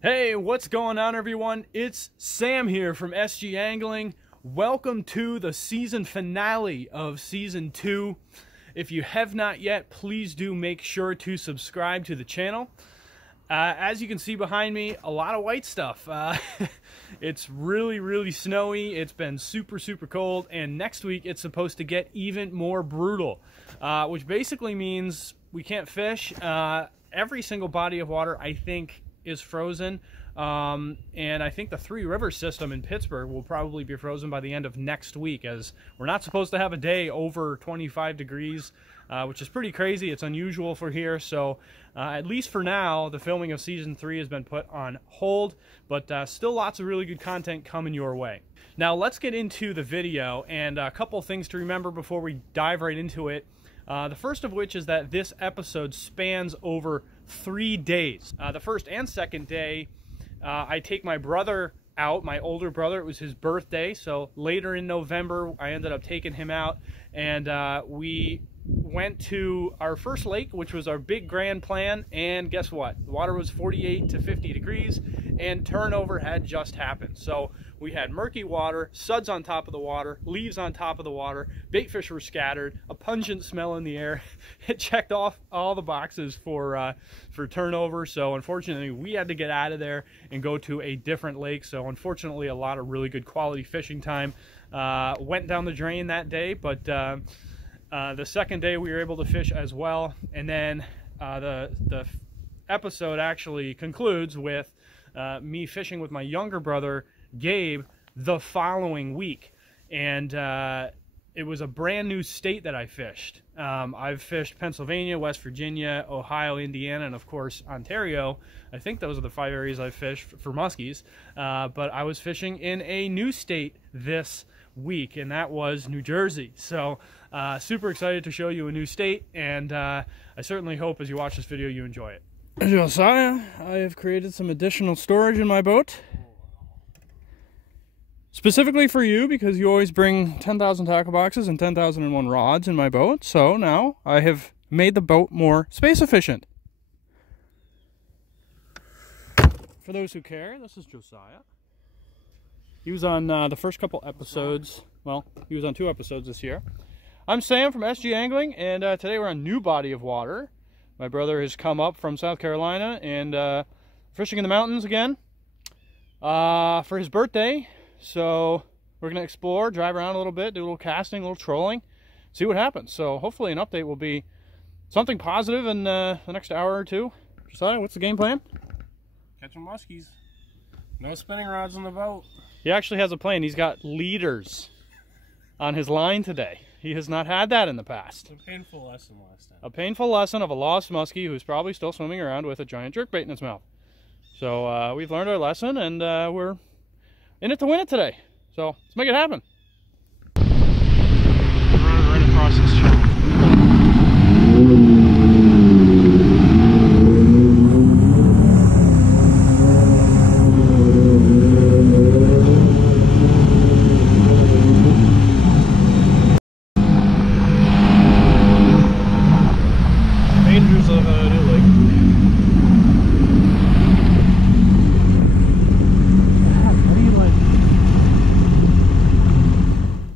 Hey, what's going on, everyone? It's Sam here from SG Angling. Welcome to the season finale of season 2. If you have not yet, please do make sure to subscribe to the channel. As you can see behind me, a lot of white stuff. It's really snowy. It's been super cold, and next week it's supposed to get even more brutal, which basically means we can't fish. Every single body of water, I think, is frozen, and I think the Three Rivers system in Pittsburgh will probably be frozen by the end of next week, as we're not supposed to have a day over 25 degrees, which is pretty crazy. It's unusual for here, so at least for now, the filming of season 3 has been put on hold, but still lots of really good content coming your way. Now let's get into the video, and a couple things to remember before we dive right into it. The first of which is that this episode spans over 3 days. The first and second day, I take my brother out, my older brother. It was his birthday, so later in November, I ended up taking him out, and we went to our first lake, which was our big grand plan, and guess what? The water was 48 to 50 degrees, and turnover had just happened. So we had murky water, suds on top of the water, leaves on top of the water, bait fish were scattered, a pungent smell in the air. It checked off all the boxes for turnover, so unfortunately we had to get out of there and go to a different lake. So unfortunately a lot of really good quality fishing time went down the drain that day, but the second day we were able to fish as well. And then the episode actually concludes with me fishing with my younger brother Gabe the following week, and it was a brand new state that I fished. I've fished Pennsylvania, West Virginia, Ohio, Indiana, and of course Ontario. I think those are the 5 areas I've fished for muskies, but I was fishing in a new state this week, and that was New Jersey. So super excited to show you a new state, and I certainly hope as you watch this video you enjoy it. Josiah, I have created some additional storage in my boat, specifically for you, because you always bring 10,000 tackle boxes and 10,001 rods in my boat. So now I have made the boat more space efficient. For those who care, this is Josiah. He was on the first couple episodes. Well, he was on 2 episodes this year. I'm Sam from SG Angling, and today we're on a new body of water. My brother has come up from South Carolina and fishing in the mountains again for his birthday. So we're going to explore, drive around a little bit, do a little casting, a little trolling, see what happens. So hopefully an update will be something positive in the next hour or 2. Josiah, what's the game plan? Catching muskies. No spinning rods on the boat. He actually has a plan. He's got leaders on his line today. He has not had that in the past. A painful lesson last time. A painful lesson of a lost muskie who's probably still swimming around with a giant jerkbait in its mouth. So we've learned our lesson, and we're in it to win it today. So let's make it happen. Running right across this channel.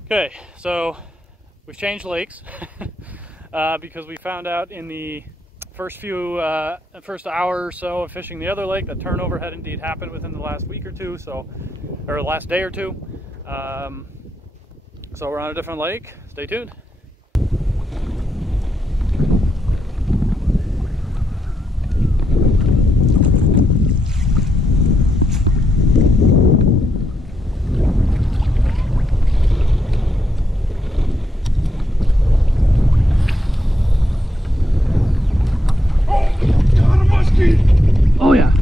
Okay, so we've changed lakes because we found out in the first hour or so of fishing the other lake that turnover had indeed happened within the last week or 2, or the last day or 2. So we're on a different lake. Stay tuned. Oh yeah.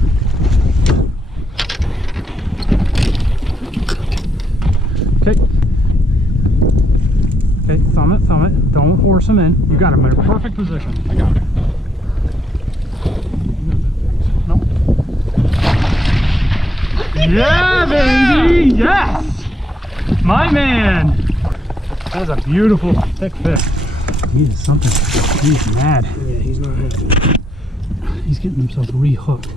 Okay. Okay, thumb it. Don't force him in. You got him in a perfect position. I got him. No. Yeah, baby! Yes! My man! That is a beautiful thick fish. He is something. He's mad. Yeah, he's not happy. He's getting himself re-hooked.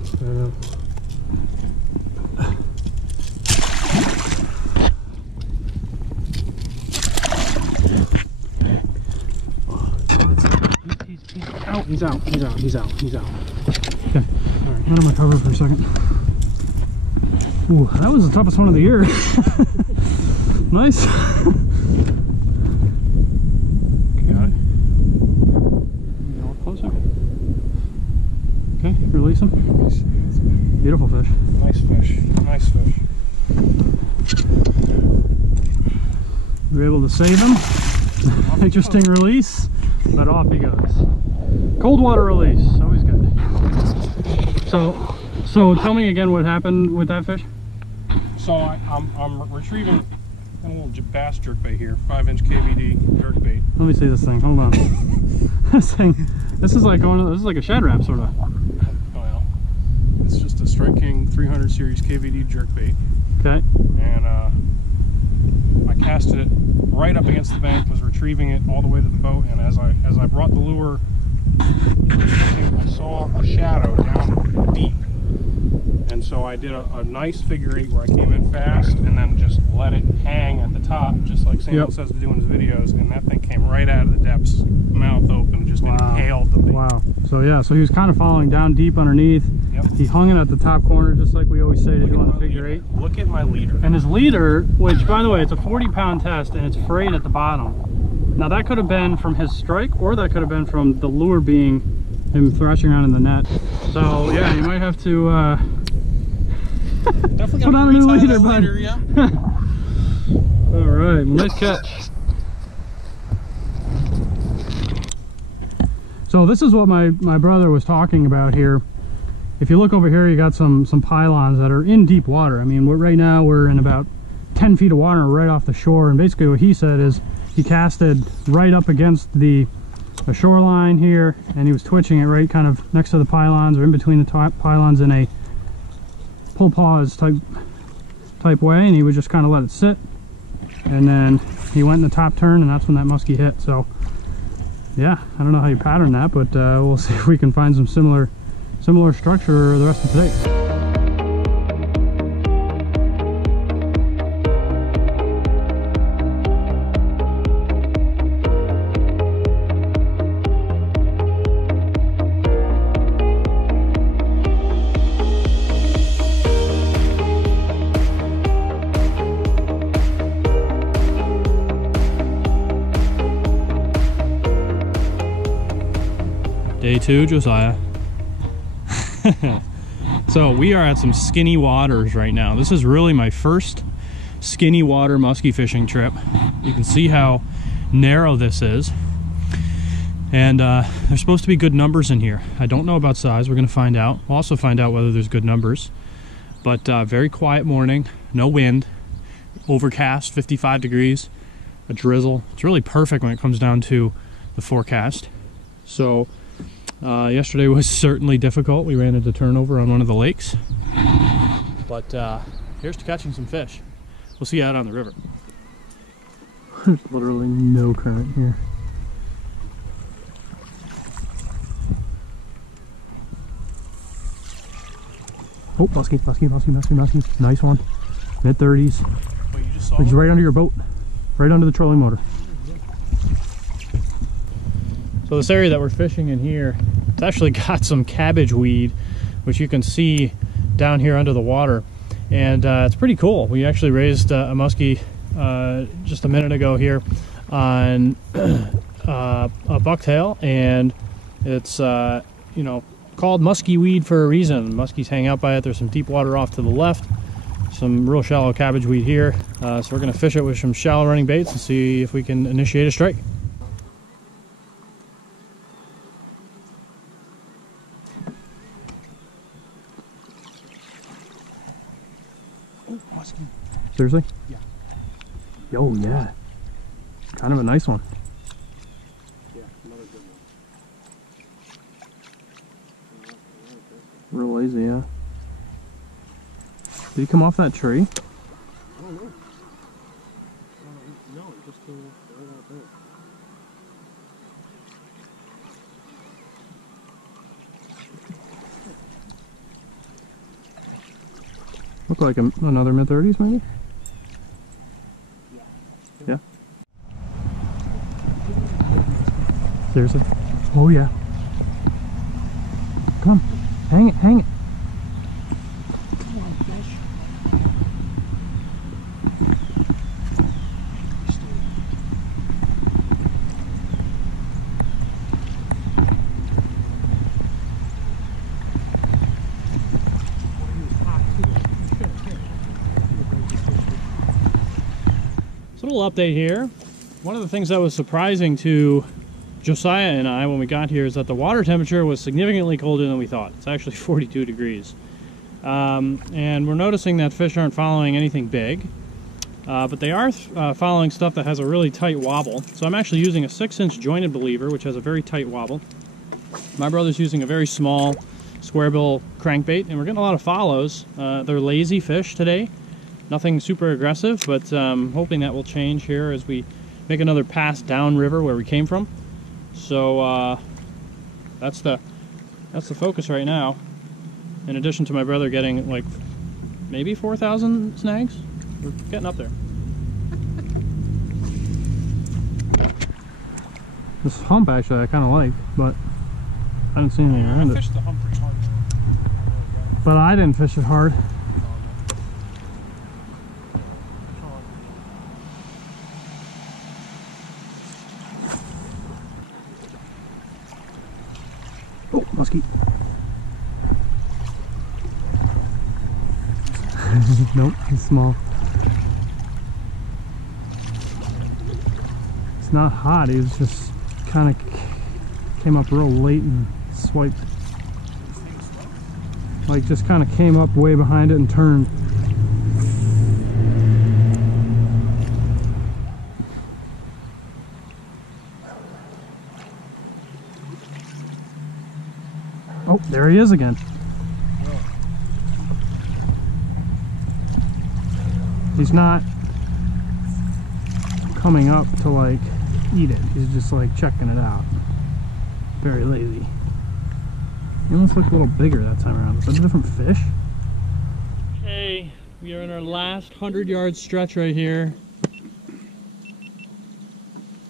He's out. Okay. Alright, out of my cover for a second. Ooh, that was the toughest one of the year. Nice. Got it. A little closer. Okay, release him. Beautiful fish. Nice fish. Nice fish. We were able to save him. Interesting release, but off he goes. Cold water release, always good. So tell me again what happened with that fish. So I'm retrieving a little bass jerkbait here, 5-inch KVD jerkbait. Let me see this thing. Hold on. This is like a shad wrap sort of. Well, it's just a Strike King 300 series KVD jerkbait. Okay. And I casted it right up against the bank, was retrieving it all the way to the boat, and as I brought the lure, I saw a shadow down deep. And so I did a nice figure eight where I came in fast and then just let it hang at the top, just like Samuel says to do in his videos, and that thing came right out of the depths, mouth open, just inhaled the bait. Wow. So yeah, so he was kind of following down deep underneath. Yep. He hung it at the top corner, just like we always say to do on the figure eight. Look at my leader. And his leader, which by the way, it's a 40-pound test and it's frayed at the bottom. Now that could have been from his strike, or that could have been from the lure being him thrashing around in the net. So yeah, you might have to Definitely put on a new leader, bud. Yeah. All right, nice catch. So this is what my brother was talking about here. If you look over here, you got some pylons that are in deep water. I mean, right now we're in about 10 feet of water right off the shore, and basically what he said is he casted right up against the shoreline here, and he was twitching it right kind of next to the pylons or in between the pylons in a pull pause type way, and he would just kind of let it sit, and then he went in the top turn, and that's when that muskie hit. So yeah, I don't know how you pattern that, but we'll see if we can find some similar structure the rest of today. Day 2, Josiah. So we are at some skinny waters right now. This is really my first skinny water musky fishing trip. You can see how narrow this is. And there's supposed to be good numbers in here. I don't know about size. We're going to find out. We'll also find out whether there's good numbers. But very quiet morning. No wind. Overcast, 55 degrees. A drizzle. It's really perfect when it comes down to the forecast. So yesterday was certainly difficult. We ran into turnover on one of the lakes. But here's to catching some fish. We'll see you out on the river. There's literally no current here. Oh, musky. Nice one. Mid-30s. What you just saw? He's right under your boat. Right under the trolling motor. So this area that we're fishing in here, it's actually got some cabbage weed, which you can see down here under the water. And it's pretty cool. We actually raised a muskie just a minute ago here on a bucktail, and it's you know, called musky weed for a reason. Muskies hang out by it. There's some deep water off to the left, some real shallow cabbage weed here. So we're going to fish it with some shallow running baits and see if we can initiate a strike. Oh, musky. Seriously? Yeah. Yo, yeah. Kind of a nice one. Yeah, another good one. Real lazy, yeah. Did he come off that tree? I don't know. No, just right out there. Look like another mid-30s maybe? Yeah. Seriously? Oh yeah. Come on, hang it, hang it. So a little update here. One of the things that was surprising to Josiah and I when we got here is that the water temperature was significantly colder than we thought. It's actually 42 degrees. And we're noticing that fish aren't following anything big, but they are following stuff that has a really tight wobble. So I'm actually using a 6-inch jointed believer, which has a very tight wobble. My brother's using a very small square bill crankbait, and we're getting a lot of follows. They're lazy fish today. Nothing super aggressive, but hoping that will change here as we make another pass downriver where we came from. So that's the focus right now. In addition to my brother getting like maybe 4,000 snags, we're getting up there. This hump actually I kind of like, but I didn't see anything around it. I fished the hump pretty hard. But I didn't fish it hard. Oh, musky. Nope, he's small. It's not hot, he was just kind of came up real late and swiped. Like just kind of came up way behind it and turned. Oh, there he is again. He's not coming up to like eat it. He's just like checking it out. Very lazy. He almost looked a little bigger that time around. Is that a different fish? Okay, we are in our last 100-yard stretch right here.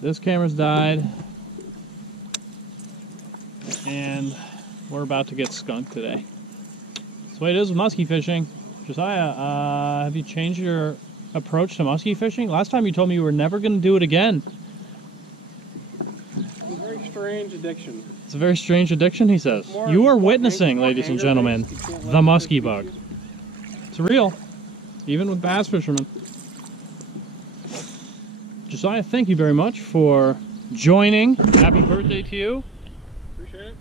This camera's died. And we're about to get skunked today. That's the way it is with musky fishing. Josiah, have you changed your approach to musky fishing? Last time you told me you were never going to do it again. It's a very strange addiction. It's a very strange addiction, he says. You are witnessing, ladies and gentlemen, the musky bug. It's real, even with bass fishermen. Josiah, thank you very much for joining. Happy birthday to you. Appreciate it.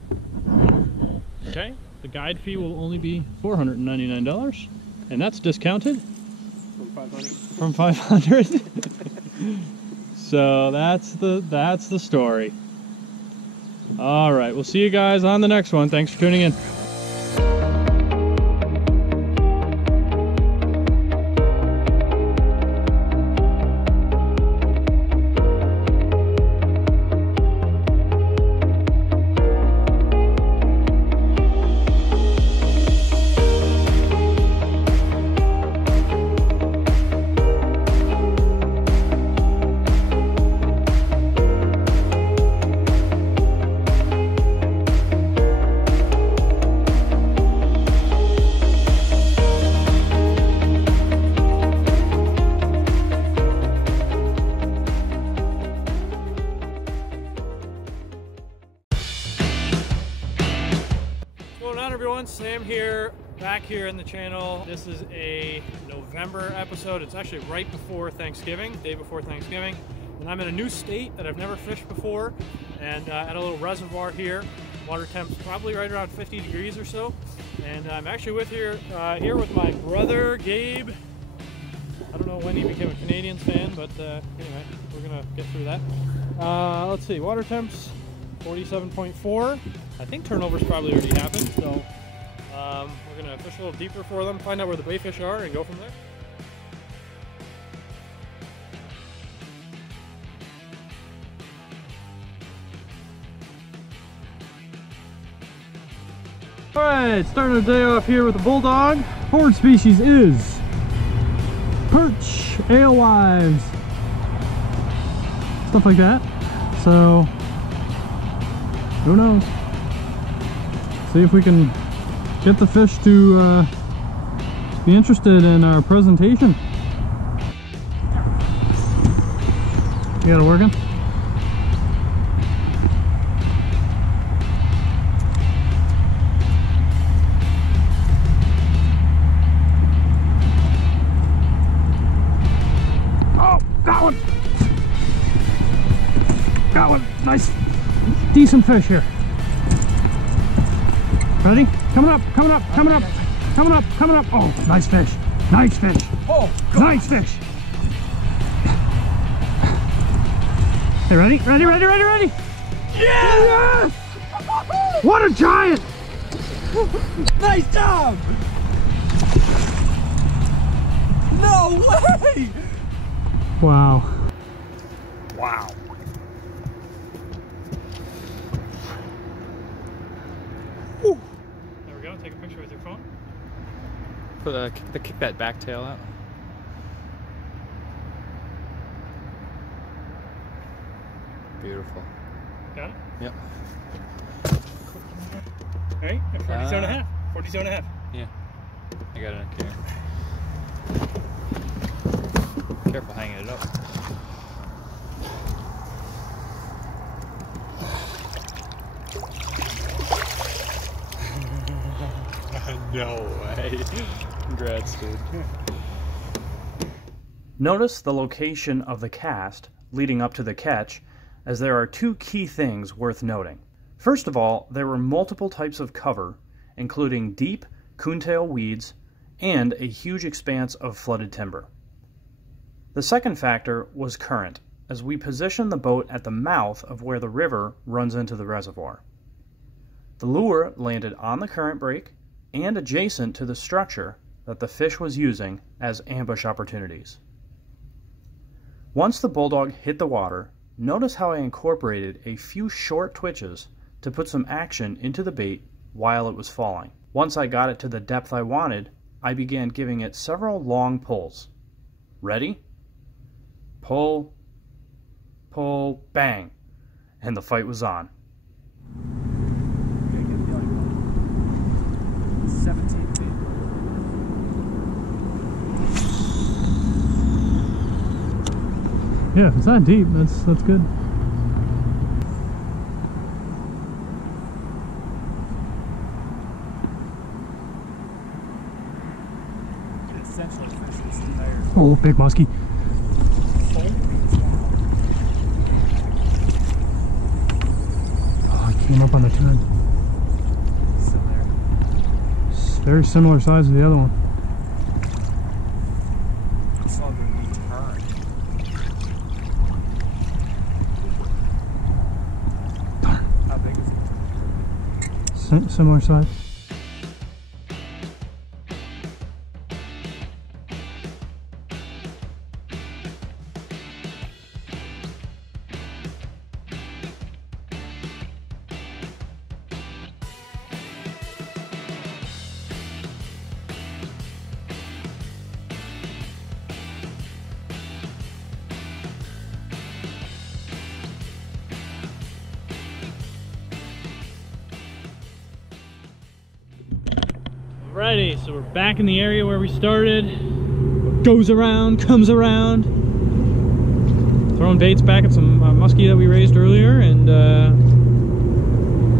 Okay, the guide fee will only be $499, and that's discounted From 500. from 500. So that's the story. All right, we'll see you guys on the next one. Thanks for tuning in. What's going on, everyone? Sam here, back here in the channel. This is a November episode. It's actually right before Thanksgiving, day before Thanksgiving. And I'm in a new state that I've never fished before, and at a little reservoir here. Water temp's probably right around 50 degrees or so. And I'm actually here with my brother, Gabe. I don't know when he became a Canadians fan, but anyway, we're gonna get through that. Let's see, water temps 47.4. I think turnover's probably already happened, so we're gonna fish a little deeper for them, find out where the bayfish are, and go from there. All Alright, starting the day off here with the bulldog. Forward species is perch, alewives, stuff like that. So, who knows? See if we can get the fish to be interested in our presentation. You got it working? Oh, got one! Got one. Nice, decent fish here. Ready? Coming up, coming up, coming up, coming up, coming up. Oh, nice fish. Nice fish. Oh, God. Nice fish. Hey, ready? Ready, ready, ready, ready? Yeah! Yes! What a giant! Nice job! No way! Wow. Wow. There we go. Take a picture with your phone. Kick that back tail out. Beautiful. Got it? Yep. Alright, 42 and a half. 42 and a half. Yeah. I got it on camera. Careful hanging it up. No way. Congrats, dude. Notice the location of the cast leading up to the catch, as there are two key things worth noting. First of all, there were multiple types of cover, including deep coontail weeds and a huge expanse of flooded timber. The second factor was current, as we positioned the boat at the mouth of where the river runs into the reservoir. The lure landed on the current break and adjacent to the structure that the fish was using as ambush opportunities. Once the bulldog hit the water, notice how I incorporated a few short twitches to put some action into the bait while it was falling. Once I got it to the depth I wanted, I began giving it several long pulls. Ready? Pull, pull, bang, and the fight was on. 17 feet. Yeah, if it's that deep, that's good. Oh, big musky. Oh, he came up on the turn. Still there. It's very similar size to the other one. I saw the turn. Darn. How big is it? Similar size. Alrighty, so we're back in the area where we started. What goes around comes around. Throwing baits back at some muskie that we raised earlier, and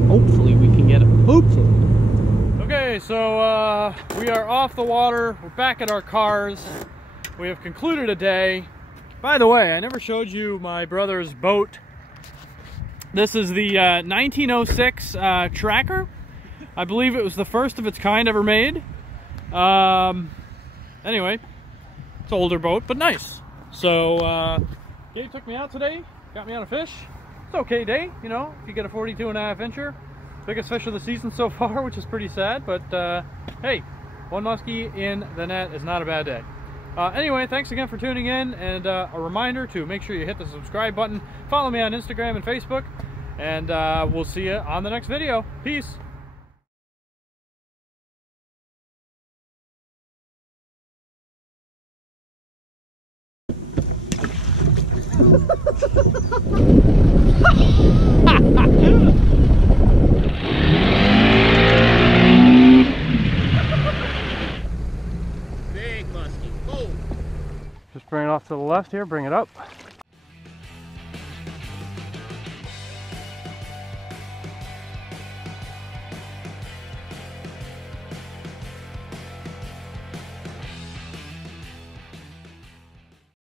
hopefully we can get them. Hopefully. Okay, so we are off the water. We're back at our cars. We have concluded a day. By the way, I never showed you my brother's boat. This is the 1906 Tracker. I believe it was the first of its kind ever made. Anyway, it's an older boat, but nice. So, Gabe took me out today, got me on a fish. It's an okay day, you know, if you get a 42.5 incher. Biggest fish of the season so far, which is pretty sad, but hey, one muskie in the net is not a bad day. Anyway, thanks again for tuning in, and a reminder to make sure you hit the subscribe button, follow me on Instagram and Facebook, and we'll see you on the next video. Peace! Big musky. Oh. Just bring it off to the left here, bring it up.